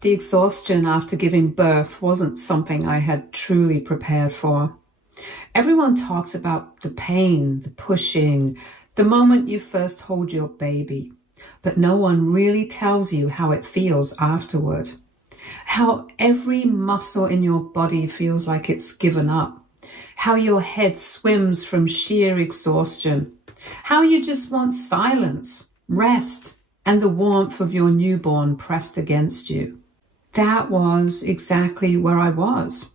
The exhaustion after giving birth wasn't something I had truly prepared for. Everyone talks about the pain, the pushing, the moment you first hold your baby, but no one really tells you how it feels afterward. How every muscle in your body feels like it's given up. How your head swims from sheer exhaustion. How you just want silence, rest, and the warmth of your newborn pressed against you. That was exactly where I was.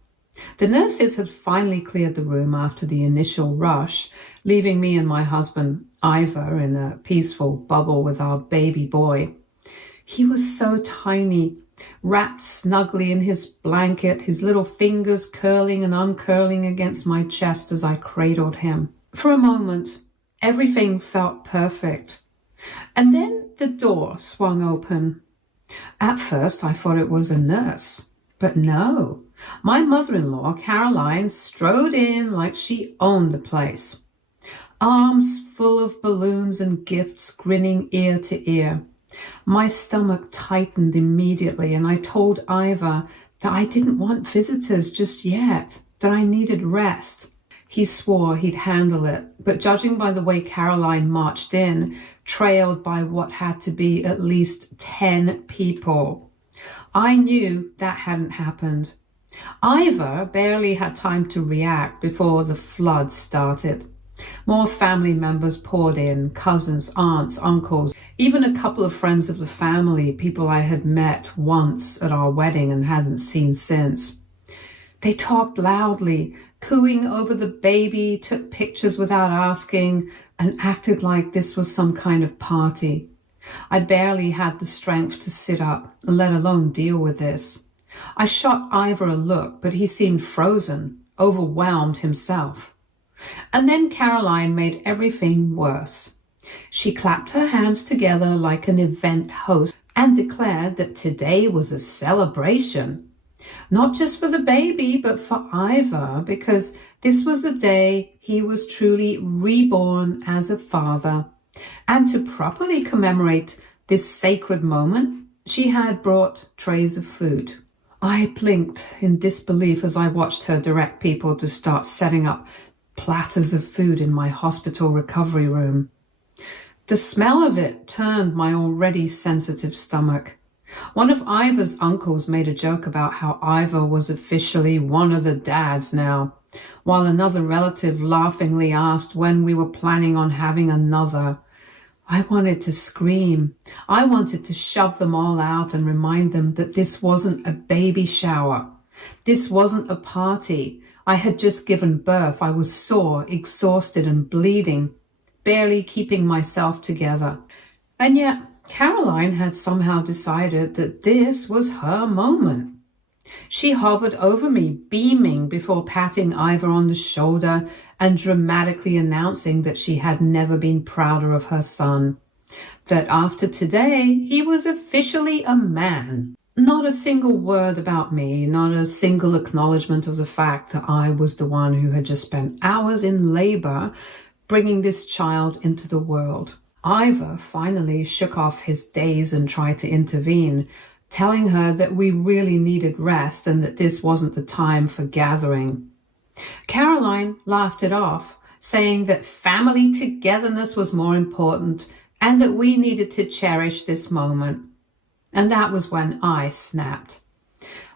The nurses had finally cleared the room after the initial rush, leaving me and my husband, Ivor, in a peaceful bubble with our baby boy. He was so tiny, wrapped snugly in his blanket, his little fingers curling and uncurling against my chest as I cradled him. For a moment, everything felt perfect. And then the door swung open. At first, I thought it was a nurse, but no. My mother-in-law, Caroline, strode in like she owned the place. Arms full of balloons and gifts, grinning ear to ear. My stomach tightened immediately, and I told Ivor that I didn't want visitors just yet, that I needed rest. He swore he'd handle it, but judging by the way Caroline marched in, trailed by what had to be at least 10 people, I knew that hadn't happened. Ivor barely had time to react before the flood started. More family members poured in, cousins, aunts, uncles, even a couple of friends of the family, people I had met once at our wedding and hadn't seen since. They talked loudly, cooing over the baby, took pictures without asking, and acted like this was some kind of party. I barely had the strength to sit up, let alone deal with this. I shot Ivor a look, but he seemed frozen, overwhelmed himself. And then Caroline made everything worse. She clapped her hands together like an event host and declared that today was a celebration. Not just for the baby, but for Ivor, because this was the day he was truly reborn as a father. And to properly commemorate this sacred moment, she had brought trays of food. I blinked in disbelief as I watched her direct people to start setting up platters of food in my hospital recovery room. The smell of it turned my already sensitive stomach. One of Ivor's uncles made a joke about how Ivor was officially one of the dads now, while another relative laughingly asked when we were planning on having another. I wanted to scream. I wanted to shove them all out and remind them that this wasn't a baby shower. This wasn't a party. I had just given birth. I was sore, exhausted and bleeding, barely keeping myself together. And yet, Caroline had somehow decided that this was her moment. She hovered over me, beaming before patting Ivor on the shoulder and dramatically announcing that she had never been prouder of her son. That after today, he was officially a man. Not a single word about me, not a single acknowledgement of the fact that I was the one who had just spent hours in labor bringing this child into the world. Ivor finally shook off his daze and tried to intervene, telling her that we really needed rest and that this wasn't the time for gathering. Caroline laughed it off, saying that family togetherness was more important and that we needed to cherish this moment. And that was when I snapped.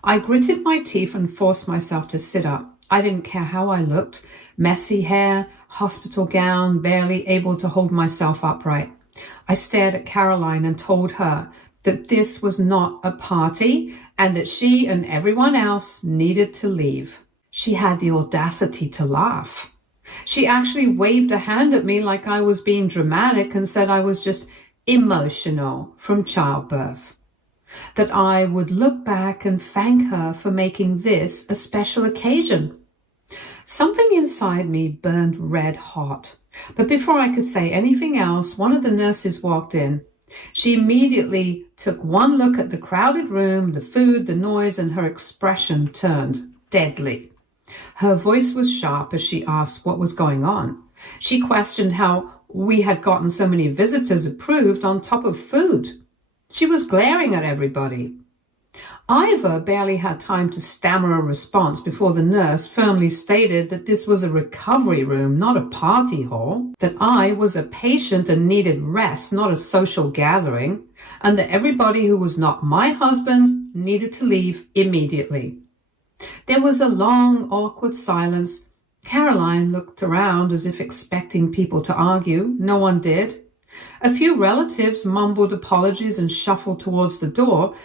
I gritted my teeth and forced myself to sit up. I didn't care how I looked. Messy hair, hospital gown, barely able to hold myself upright. I stared at Caroline and told her that this was not a party and that she and everyone else needed to leave. She had the audacity to laugh. She actually waved a hand at me like I was being dramatic and said I was just emotional from childbirth. That I would look back and thank her for making this a special occasion. Something inside me burned red hot. But before I could say anything else, one of the nurses walked in. She immediately took one look at the crowded room, the food, the noise, and her expression turned deadly. Her voice was sharp as she asked what was going on. She questioned how we had gotten so many visitors approved on top of food. She was glaring at everybody. Ivor barely had time to stammer a response before the nurse firmly stated that this was a recovery room, not a party hall, that I was a patient and needed rest, not a social gathering, and that everybody who was not my husband needed to leave immediately. There was a long, awkward silence. Caroline looked around as if expecting people to argue. No one did. A few relatives mumbled apologies and shuffled towards the door,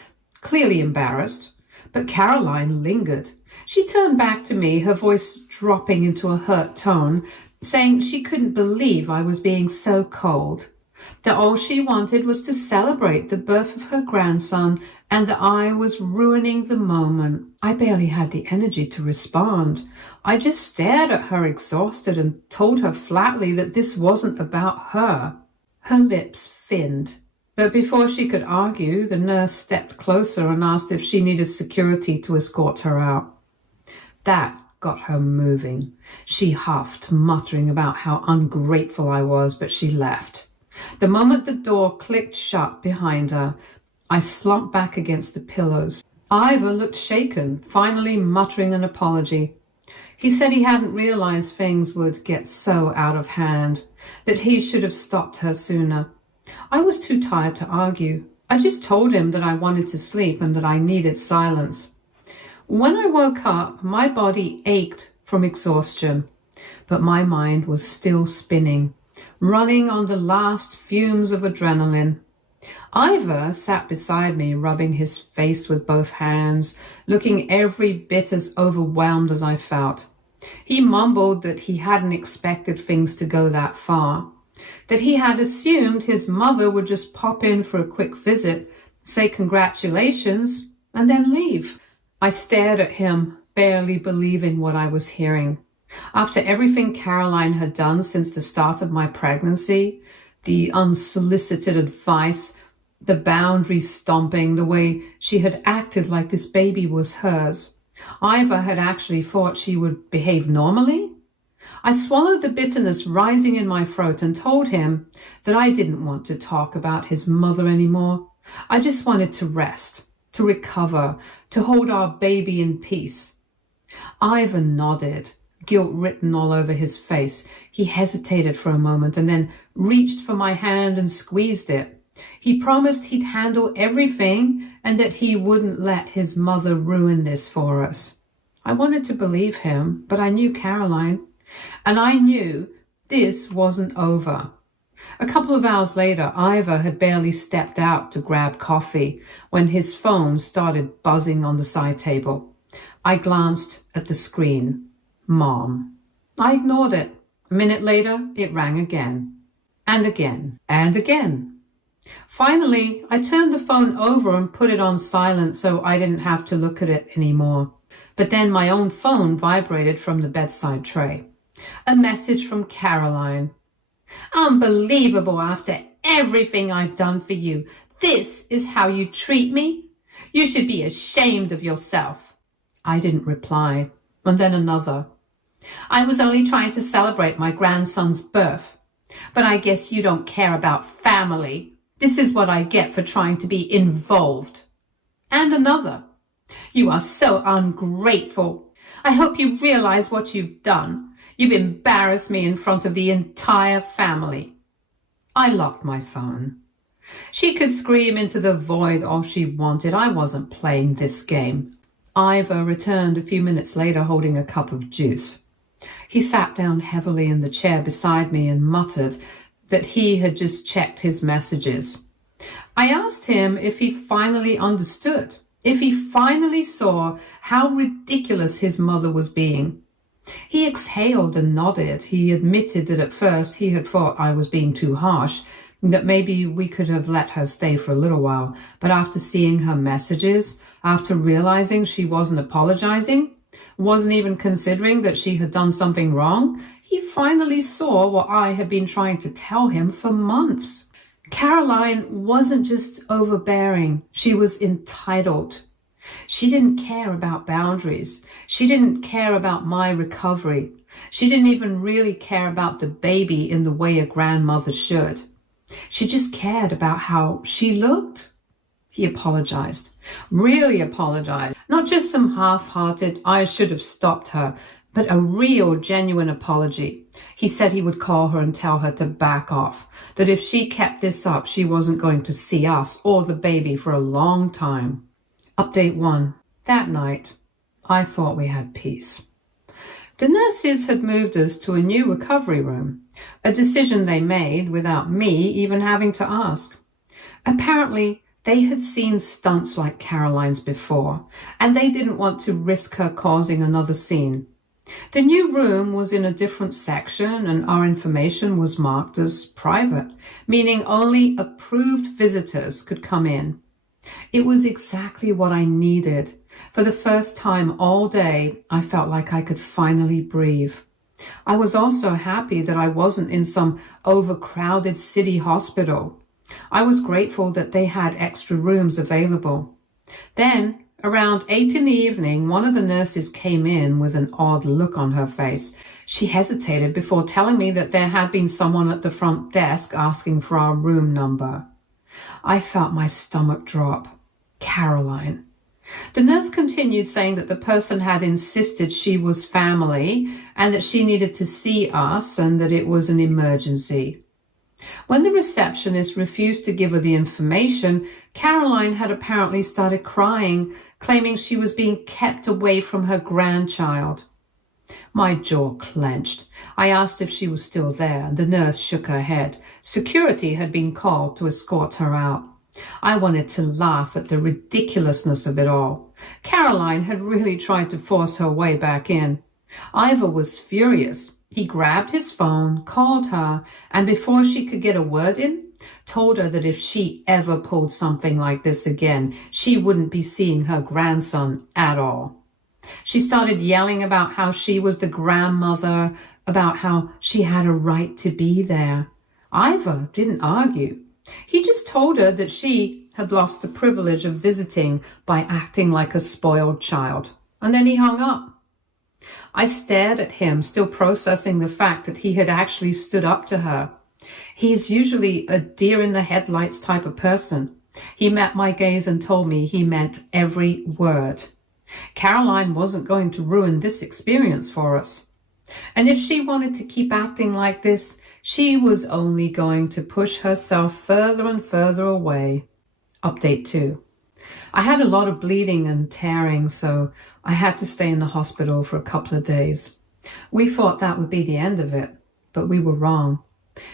clearly embarrassed, but Caroline lingered. She turned back to me, her voice dropping into a hurt tone, saying she couldn't believe I was being so cold, that all she wanted was to celebrate the birth of her grandson and that I was ruining the moment. I barely had the energy to respond. I just stared at her exhausted and told her flatly that this wasn't about her. Her lips thinned. But before she could argue, the nurse stepped closer and asked if she needed security to escort her out. That got her moving. She huffed, muttering about how ungrateful I was, but she left. The moment the door clicked shut behind her, I slumped back against the pillows. Ivor looked shaken, finally muttering an apology. He said he hadn't realized things would get so out of hand, that he should have stopped her sooner. I was too tired to argue. I just told him that I wanted to sleep and that I needed silence. When I woke up, my body ached from exhaustion, but my mind was still spinning, running on the last fumes of adrenaline. Ivor sat beside me, rubbing his face with both hands, looking every bit as overwhelmed as I felt. He mumbled that he hadn't expected things to go that far, that he had assumed his mother would just pop in for a quick visit, say congratulations, and then leave. I stared at him, barely believing what I was hearing. After everything Caroline had done since the start of my pregnancy, the unsolicited advice, the boundary stomping, the way she had acted like this baby was hers, Ivor had actually thought she would behave normally? I swallowed the bitterness rising in my throat and told him that I didn't want to talk about his mother anymore. I just wanted to rest, to recover, to hold our baby in peace. Ivor nodded, guilt written all over his face. He hesitated for a moment and then reached for my hand and squeezed it. He promised he'd handle everything and that he wouldn't let his mother ruin this for us. I wanted to believe him, but I knew Caroline, and I knew this wasn't over. A couple of hours later, Ivor had barely stepped out to grab coffee when his phone started buzzing on the side table. I glanced at the screen. Mom. I ignored it. A minute later, it rang again. And again. And again. Finally, I turned the phone over and put it on silent so I didn't have to look at it anymore. But then my own phone vibrated from the bedside tray. A message from Caroline. Unbelievable after everything I've done for you. This is how you treat me? You should be ashamed of yourself. I didn't reply. And then another. I was only trying to celebrate my grandson's birth. But I guess you don't care about family. This is what I get for trying to be involved. And another. You are so ungrateful. I hope you realize what you've done. You've embarrassed me in front of the entire family. I locked my phone. She could scream into the void all she wanted. I wasn't playing this game. Ivor returned a few minutes later holding a cup of juice. He sat down heavily in the chair beside me and muttered that he had just checked his messages. I asked him if he finally understood, if he finally saw how ridiculous his mother was being. He exhaled and nodded. He admitted that at first he had thought I was being too harsh, that maybe we could have let her stay for a little while. But after seeing her messages, after realizing she wasn't apologizing, wasn't even considering that she had done something wrong, he finally saw what I had been trying to tell him for months. Caroline wasn't just overbearing, she was entitled. She didn't care about boundaries. She didn't care about my recovery. She didn't even really care about the baby in the way a grandmother should. She just cared about how she looked. He apologized, really apologized. Not just some half-hearted, I should have stopped her, but a real, genuine apology. He said he would call her and tell her to back off, that if she kept this up, she wasn't going to see us or the baby for a long time. Update 1. That night, I thought we had peace. The nurses had moved us to a new recovery room, a decision they made without me even having to ask. Apparently, they had seen stunts like Caroline's before, and they didn't want to risk her causing another scene. The new room was in a different section, and our information was marked as private, meaning only approved visitors could come in. It was exactly what I needed. For the first time all day, I felt like I could finally breathe. I was also happy that I wasn't in some overcrowded city hospital. I was grateful that they had extra rooms available. Then, around 8 in the evening, one of the nurses came in with an odd look on her face. She hesitated before telling me that there had been someone at the front desk asking for our room number. I felt my stomach drop. Caroline. The nurse continued saying that the person had insisted she was family and that she needed to see us and that it was an emergency. When the receptionist refused to give her the information, Caroline had apparently started crying, claiming she was being kept away from her grandchild. My jaw clenched. I asked if she was still there, and the nurse shook her head. Security had been called to escort her out. I wanted to laugh at the ridiculousness of it all. Caroline had really tried to force her way back in. Ivor was furious. He grabbed his phone, called her, and before she could get a word in, told her that if she ever pulled something like this again, she wouldn't be seeing her grandson at all. She started yelling about how she was the grandmother, about how she had a right to be there. Ivor didn't argue. He just told her that she had lost the privilege of visiting by acting like a spoiled child. And then he hung up. I stared at him, still processing the fact that he had actually stood up to her. He's usually a deer-in-the-headlights type of person. He met my gaze and told me he meant every word. Caroline wasn't going to ruin this experience for us. And if she wanted to keep acting like this, she was only going to push herself further and further away. Update 2. I had a lot of bleeding and tearing, so I had to stay in the hospital for a couple of days. We thought that would be the end of it, but we were wrong.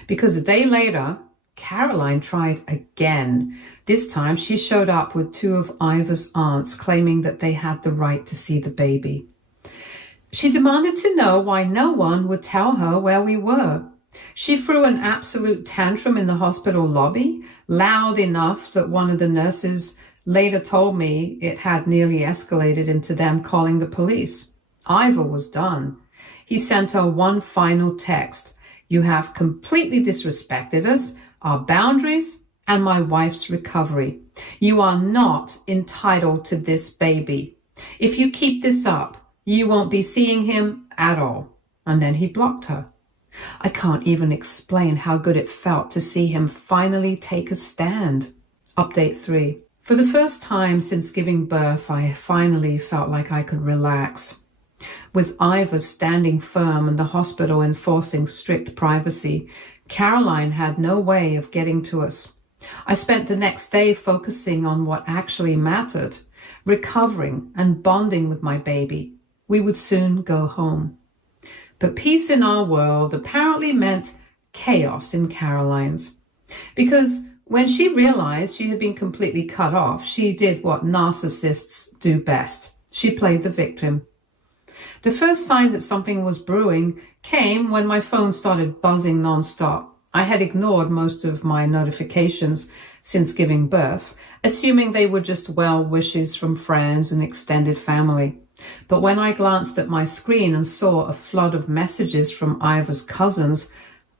Because a day later, Caroline tried again. This time she showed up with 2 of Ivor's aunts, claiming that they had the right to see the baby. She demanded to know why no one would tell her where we were. She threw an absolute tantrum in the hospital lobby, loud enough that one of the nurses later told me it had nearly escalated into them calling the police. Ivor was done. He sent her one final text. You have completely disrespected us, our boundaries, and my wife's recovery. You are not entitled to this baby. If you keep this up, you won't be seeing him at all. And then he blocked her. I can't even explain how good it felt to see him finally take a stand. Update 3. For the first time since giving birth, I finally felt like I could relax. With Ivor standing firm and the hospital enforcing strict privacy, Caroline had no way of getting to us. I spent the next day focusing on what actually mattered, recovering and bonding with my baby. We would soon go home. But peace in our world apparently meant chaos in Caroline's. Because when she realized she had been completely cut off, she did what narcissists do best. She played the victim. The first sign that something was brewing came when my phone started buzzing nonstop. I had ignored most of my notifications since giving birth, assuming they were just well wishes from friends and extended family. But when I glanced at my screen and saw a flood of messages from Ivor's cousins,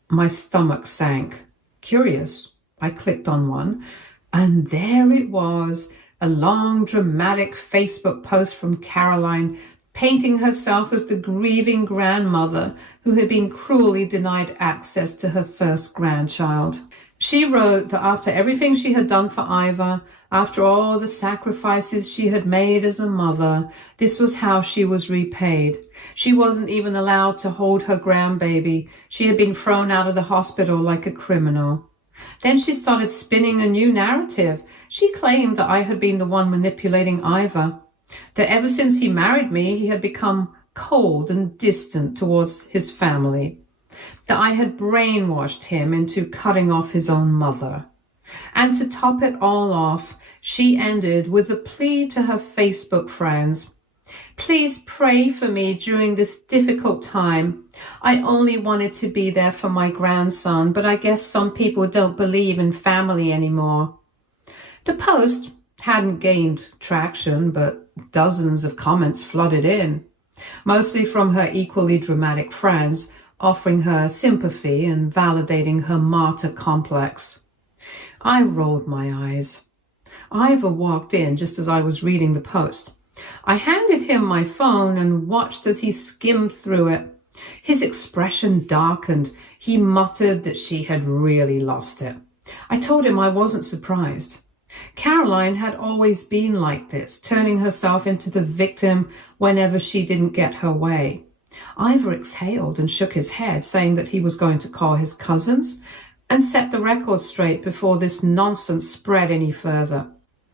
my stomach sank. Curious, I clicked on one, and there it was, a long, dramatic Facebook post from Caroline, painting herself as the grieving grandmother who had been cruelly denied access to her first grandchild. She wrote that after everything she had done for Ivor, After all the sacrifices she had made as a mother, this was how she was repaid. She wasn't even allowed to hold her grandbaby. She had been thrown out of the hospital like a criminal. Then she started spinning a new narrative. She claimed that I had been the one manipulating Ivor, that ever since he married me, he had become cold and distant towards his family, that I had brainwashed him into cutting off his own mother. And to top it all off, she ended with a plea to her Facebook friends. Please pray for me during this difficult time. I only wanted to be there for my grandson, but I guess some people don't believe in family anymore. The post hadn't gained traction, but dozens of comments flooded in, mostly from her equally dramatic friends, offering her sympathy and validating her martyr complex. I rolled my eyes. Ivor walked in just as I was reading the post. I handed him my phone and watched as he skimmed through it. His expression darkened. He muttered that she had really lost it. I told him I wasn't surprised. Caroline had always been like this, turning herself into the victim whenever she didn't get her way. Ivor exhaled and shook his head, saying that he was going to call his cousins and set the record straight before this nonsense spread any further.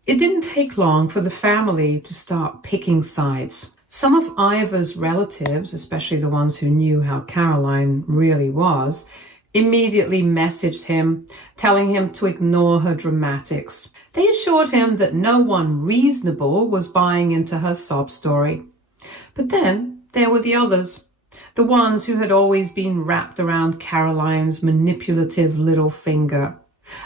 It didn't take long for the family to start picking sides. Some of Ivor's relatives, especially the ones who knew how Caroline really was, immediately messaged him, telling him to ignore her dramatics. They assured him that no one reasonable was buying into her sob story. But then there were the others, the ones who had always been wrapped around Caroline's manipulative little finger.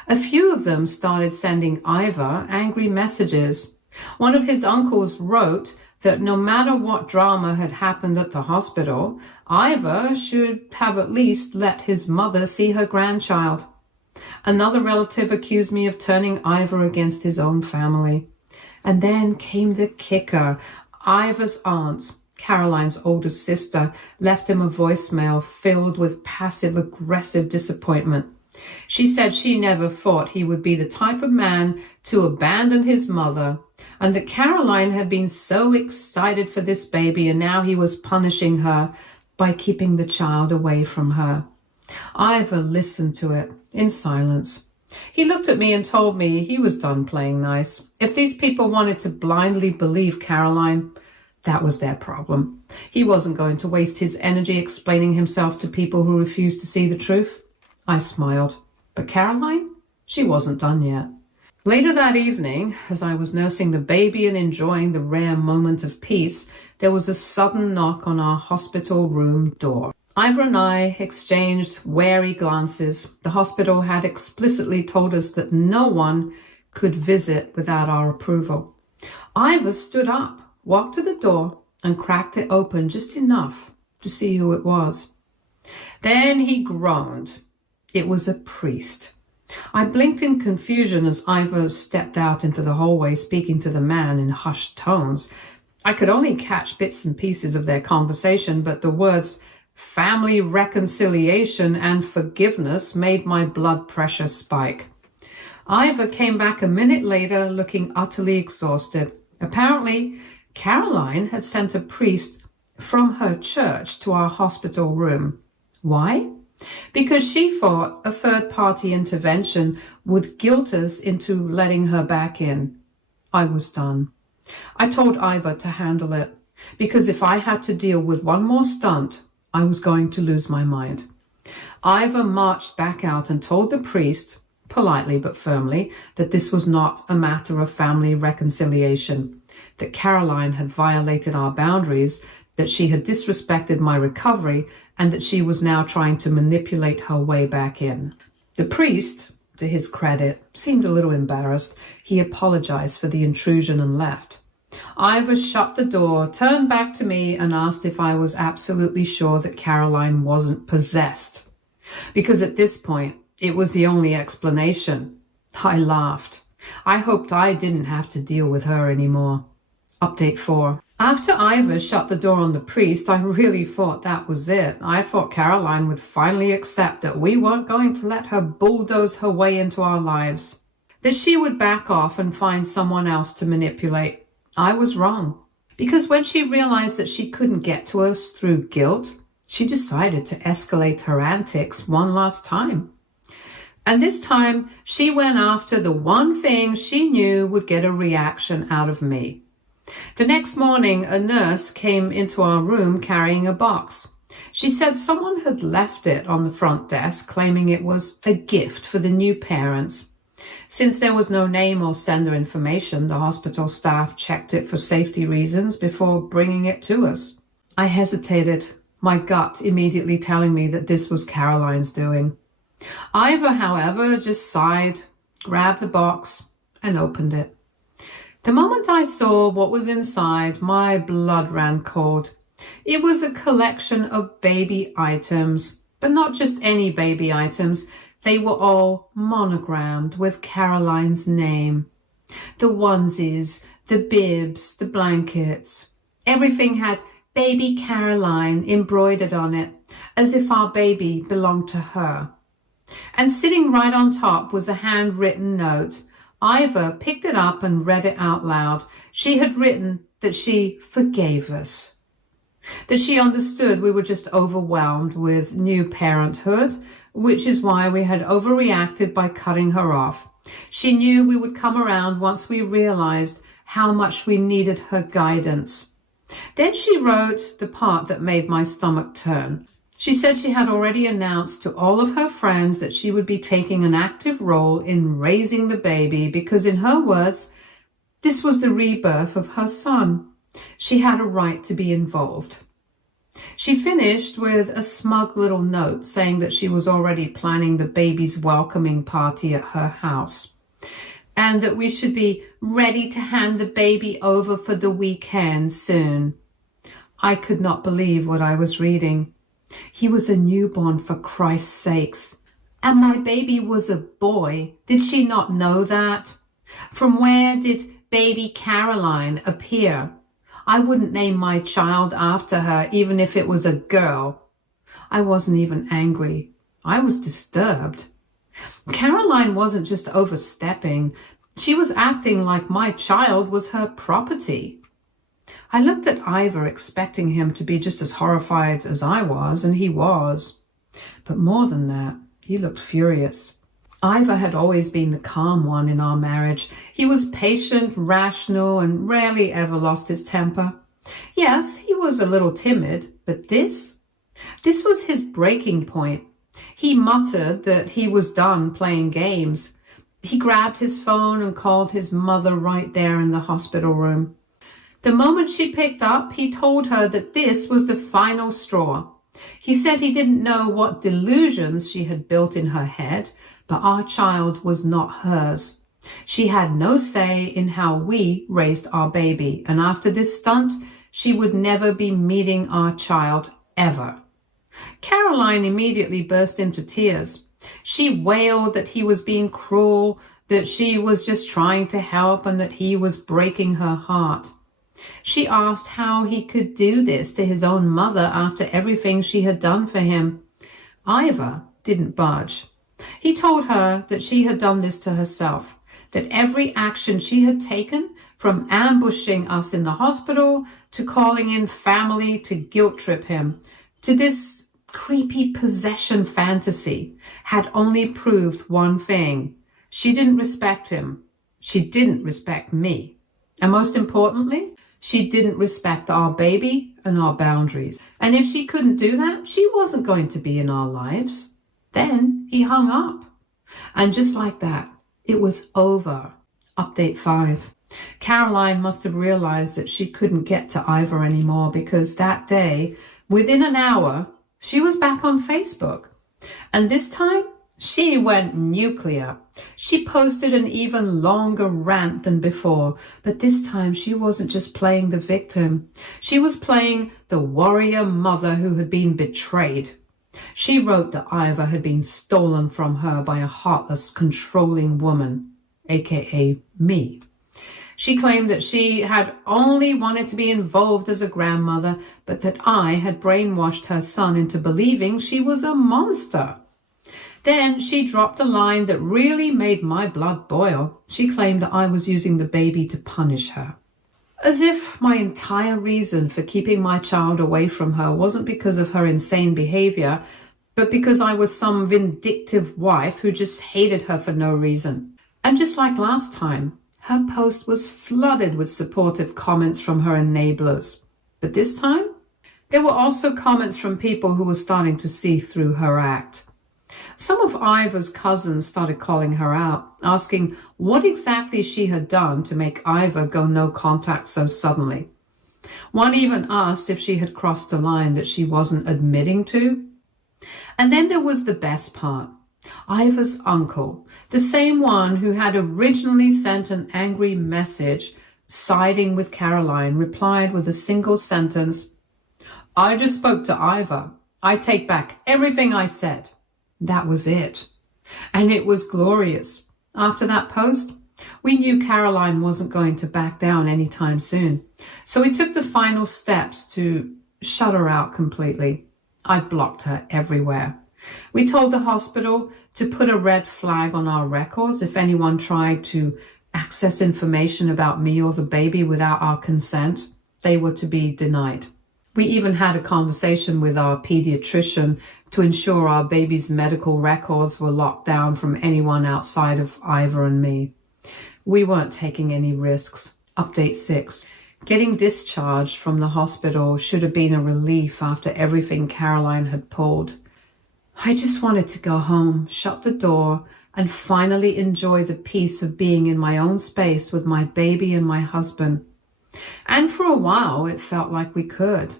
A few of them started sending Ivor angry messages. One of his uncles wrote that no matter what drama had happened at the hospital, Ivor should have at least let his mother see her grandchild. Another relative accused me of turning Ivor against his own family. And then came the kicker. Ivor's aunt, Caroline's older sister, left him a voicemail filled with passive-aggressive disappointment. She said she never thought he would be the type of man to abandon his mother, and that Caroline had been so excited for this baby, and now he was punishing her by keeping the child away from her. Ivor listened to it in silence. He looked at me and told me he was done playing nice. If these people wanted to blindly believe Caroline, that was their problem. He wasn't going to waste his energy explaining himself to people who refused to see the truth. I smiled. But Caroline? She wasn't done yet. Later that evening, as I was nursing the baby and enjoying the rare moment of peace, there was a sudden knock on our hospital room door. Ivor and I exchanged wary glances. The hospital had explicitly told us that no one could visit without our approval. Ivor stood up, walked to the door, and cracked it open just enough to see who it was. Then he groaned. It was a priest. I blinked in confusion as Ivor stepped out into the hallway, speaking to the man in hushed tones. I could only catch bits and pieces of their conversation, but the words family reconciliation and forgiveness made my blood pressure spike. Ivor came back a minute later looking utterly exhausted. Apparently, Caroline had sent a priest from her church to our hospital room. Why? Because she thought a third-party intervention would guilt us into letting her back in. I was done. I told Ivor to handle it, because if I had to deal with one more stunt, I was going to lose my mind. Ivor marched back out and told the priest, politely but firmly, that this was not a matter of family reconciliation, that Caroline had violated our boundaries, that she had disrespected my recovery, and that she was now trying to manipulate her way back in. The priest, to his credit, seemed a little embarrassed. He apologized for the intrusion and left. Ivor shut the door, turned back to me, and asked if I was absolutely sure that Caroline wasn't possessed. Because at this point, it was the only explanation. I laughed. I hoped I didn't have to deal with her anymore. Update 4. After Ivor shut the door on the priest, I really thought that was it. I thought Caroline would finally accept that we weren't going to let her bulldoze her way into our lives. that she would back off and find someone else to manipulate. I was wrong. Because when she realized that she couldn't get to us through guilt, she decided to escalate her antics one last time. And this time, she went after the one thing she knew would get a reaction out of me. The next morning, a nurse came into our room carrying a box. She said someone had left it on the front desk, claiming it was a gift for the new parents. Since there was no name or sender information, the hospital staff checked it for safety reasons before bringing it to us. I hesitated, my gut immediately telling me that this was Caroline's doing. Ivor, however, just sighed, grabbed the box, and opened it. The moment I saw what was inside, my blood ran cold. It was a collection of baby items, but not just any baby items. They were all monogrammed with Caroline's name. The onesies, the bibs, the blankets. Everything had Baby Caroline embroidered on it, as if our baby belonged to her. And sitting right on top was a handwritten note. Ivor picked it up and read it out loud. She had written that she forgave us, that she understood we were just overwhelmed with new parenthood, which is why we had overreacted by cutting her off. She knew we would come around once we realized how much we needed her guidance. Then she wrote the part that made my stomach turn. She said she had already announced to all of her friends that she would be taking an active role in raising the baby because, in her words, this was the rebirth of her son. She had a right to be involved. She finished with a smug little note saying that she was already planning the baby's welcoming party at her house and that we should be ready to hand the baby over for the weekend soon. I could not believe what I was reading. He was a newborn, for Christ's sakes. And my baby was a boy. Did she not know that? From where did baby Caroline appear? I wouldn't name my child after her, even if it was a girl. I wasn't even angry. I was disturbed. Caroline wasn't just overstepping. She was acting like my child was her property. I looked at Ivor, expecting him to be just as horrified as I was, and he was. But more than that, he looked furious. Ivor had always been the calm one in our marriage. He was patient, rational, and rarely ever lost his temper. Yes, he was a little timid, but this was his breaking point. He muttered that he was done playing games. He grabbed his phone and called his mother right there in the hospital room. The moment she picked up, he told her that this was the final straw. He said he didn't know what delusions she had built in her head, but our child was not hers. She had no say in how we raised our baby, and after this stunt, she would never be meeting our child ever. Caroline immediately burst into tears. She wailed that he was being cruel, that she was just trying to help, and that he was breaking her heart. She asked how he could do this to his own mother after everything she had done for him. Ivor didn't budge. He told her that she had done this to herself, that every action she had taken, from ambushing us in the hospital to calling in family to guilt trip him, to this creepy possession fantasy, had only proved one thing. She didn't respect him. She didn't respect me. And most importantly, she didn't respect our baby and our boundaries. And if she couldn't do that, she wasn't going to be in our lives. Then he hung up. And just like that, it was over. Update 5. Caroline must have realized that she couldn't get to Ivor anymore because that day, within an hour, she was back on Facebook. And this time, she went nuclear. She posted an even longer rant than before, but this time she wasn't just playing the victim. She was playing the warrior mother who had been betrayed. She wrote that Ivor had been stolen from her by a heartless, controlling woman, aka me. She claimed that she had only wanted to be involved as a grandmother, but that I had brainwashed her son into believing she was a monster. Then she dropped a line that really made my blood boil. She claimed that I was using the baby to punish her. As if my entire reason for keeping my child away from her wasn't because of her insane behavior, but because I was some vindictive wife who just hated her for no reason. And just like last time, her post was flooded with supportive comments from her enablers. But this time, there were also comments from people who were starting to see through her act. Some of Iva's cousins started calling her out, asking what exactly she had done to make Iva go no contact so suddenly. One even asked if she had crossed a line that she wasn't admitting to. And then there was the best part. Iva's uncle, the same one who had originally sent an angry message siding with Caroline, replied with a single sentence, "I just spoke to Iva. I take back everything I said." That was it. And it was glorious. After that post, we knew Caroline wasn't going to back down anytime soon. So we took the final steps to shut her out completely. I blocked her everywhere. We told the hospital to put a red flag on our records if anyone tried to access information about me or the baby without our consent. They were to be denied. We even had a conversation with our pediatrician to ensure our baby's medical records were locked down from anyone outside of Iva and me. We weren't taking any risks. Update 6. Getting discharged from the hospital should have been a relief after everything Caroline had pulled. I just wanted to go home, shut the door, and finally enjoy the peace of being in my own space with my baby and my husband. And for a while, it felt like we could.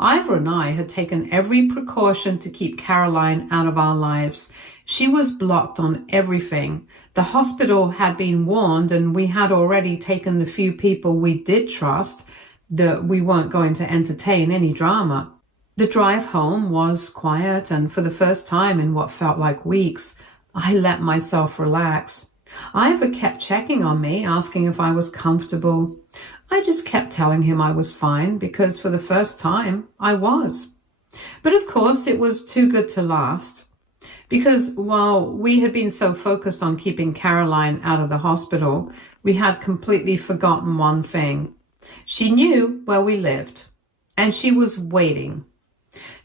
Iva and I had taken every precaution to keep Caroline out of our lives. She was blocked on everything. The hospital had been warned, and we had already taken the few people we did trust that we weren't going to entertain any drama. The drive home was quiet, and for the first time in what felt like weeks, I let myself relax. Iva kept checking on me, asking if I was comfortable. I just kept telling him I was fine because for the first time I was. But of course it was too good to last, because while we had been so focused on keeping Caroline out of the hospital, we had completely forgotten one thing. She knew where we lived, and she was waiting.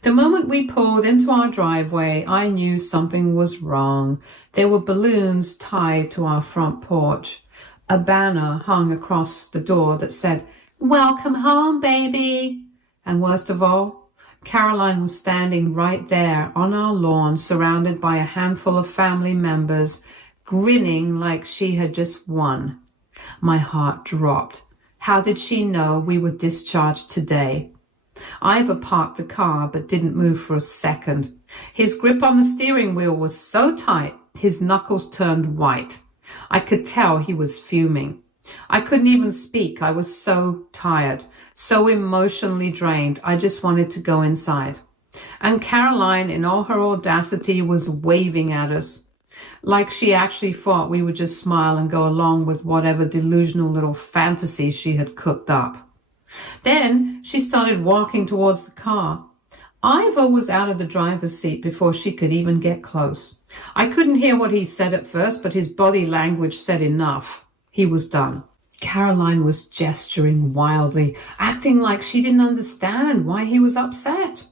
The moment we pulled into our driveway, I knew something was wrong. There were balloons tied to our front porch. A banner hung across the door that said, "Welcome home, baby." And worst of all, Caroline was standing right there on our lawn, surrounded by a handful of family members, grinning like she had just won. My heart dropped. How did she know we were discharged today? Iva parked the car but didn't move for a second. His grip on the steering wheel was so tight, his knuckles turned white. I could tell he was fuming. I couldn't even speak. I was so tired, so emotionally drained. I just wanted to go inside. And Caroline, in all her audacity, was waving at us, like she actually thought we would just smile and go along with whatever delusional little fantasy she had cooked up. Then she started walking towards the car. Iva was out of the driver's seat before she could even get close. I couldn't hear what he said at first, but his body language said enough. He was done. Caroline was gesturing wildly, acting like she didn't understand why he was upset.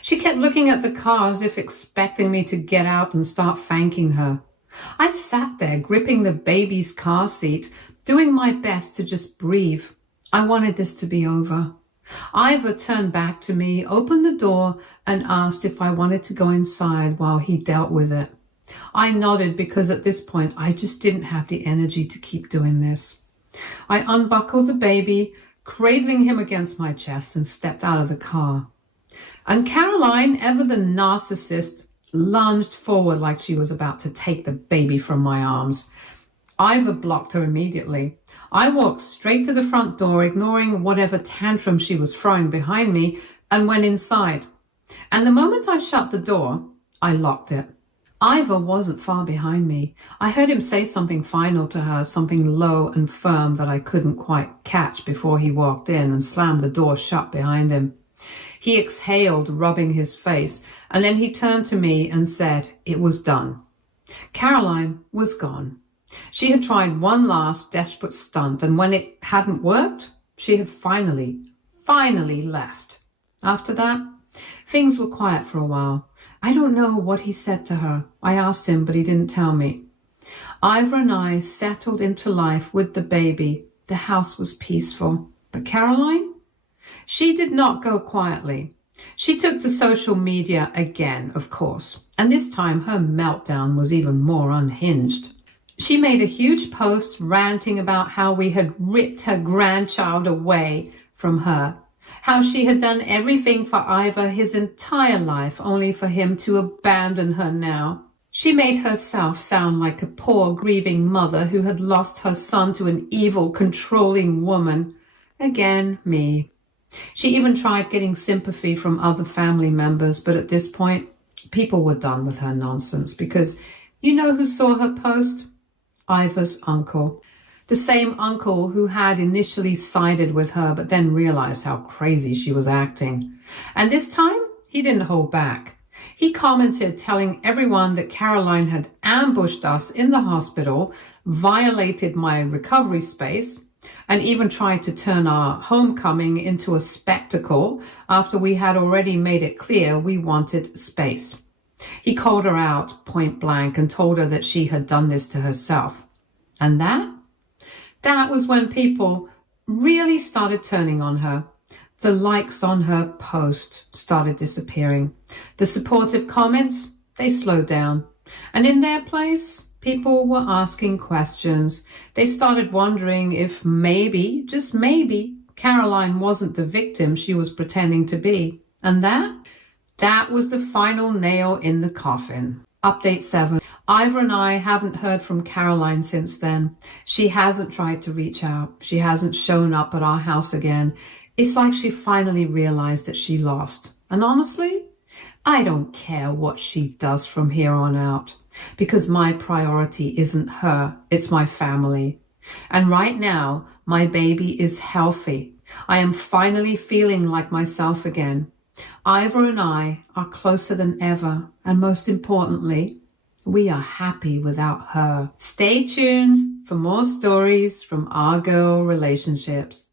She kept looking at the car as if expecting me to get out and start thanking her. I sat there, gripping the baby's car seat, doing my best to just breathe. I wanted this to be over. Iva turned back to me, opened the door, and asked if I wanted to go inside while he dealt with it. I nodded because at this point I just didn't have the energy to keep doing this. I unbuckled the baby, cradling him against my chest, and stepped out of the car. And Caroline, ever the narcissist, lunged forward like she was about to take the baby from my arms. Iva blocked her immediately. I walked straight to the front door, ignoring whatever tantrum she was throwing behind me, and went inside. And the moment I shut the door, I locked it. Iva wasn't far behind me. I heard him say something final to her, something low and firm that I couldn't quite catch before he walked in and slammed the door shut behind him. He exhaled, rubbing his face, and then he turned to me and said it was done. Caroline was gone. She had tried one last desperate stunt, and when it hadn't worked, she had finally left. After that, things were quiet for a while. I don't know what he said to her. I asked him, but he didn't tell me. Ivor and I settled into life with the baby. The house was peaceful. But Caroline? She did not go quietly. She took to social media again, of course, and this time her meltdown was even more unhinged. She made a huge post ranting about how we had ripped her grandchild away from her, how she had done everything for Ivor his entire life only for him to abandon her now. She made herself sound like a poor, grieving mother who had lost her son to an evil, controlling woman. Again, me. She even tried getting sympathy from other family members, but at this point, people were done with her nonsense because you know who saw her post? Ivor's uncle. The same uncle who had initially sided with her but then realized how crazy she was acting. And this time, he didn't hold back. He commented telling everyone that Caroline had ambushed us in the hospital, violated my recovery space, and even tried to turn our homecoming into a spectacle after we had already made it clear we wanted space. He called her out point blank and told her that she had done this to herself. And that was when people really started turning on her. The likes on her post started disappearing. The supportive comments, they slowed down. And in their place, people were asking questions. They started wondering if maybe, just maybe, Caroline wasn't the victim she was pretending to be. And that was the final nail in the coffin. Update 7. Ivor and I haven't heard from Caroline since then. She hasn't tried to reach out. She hasn't shown up at our house again. It's like she finally realized that she lost. And honestly, I don't care what she does from here on out, because my priority isn't her, it's my family. And right now, my baby is healthy. I am finally feeling like myself again. Ivor and I are closer than ever, and most importantly, we are happy without her. Stay tuned for more stories from our girl relationships.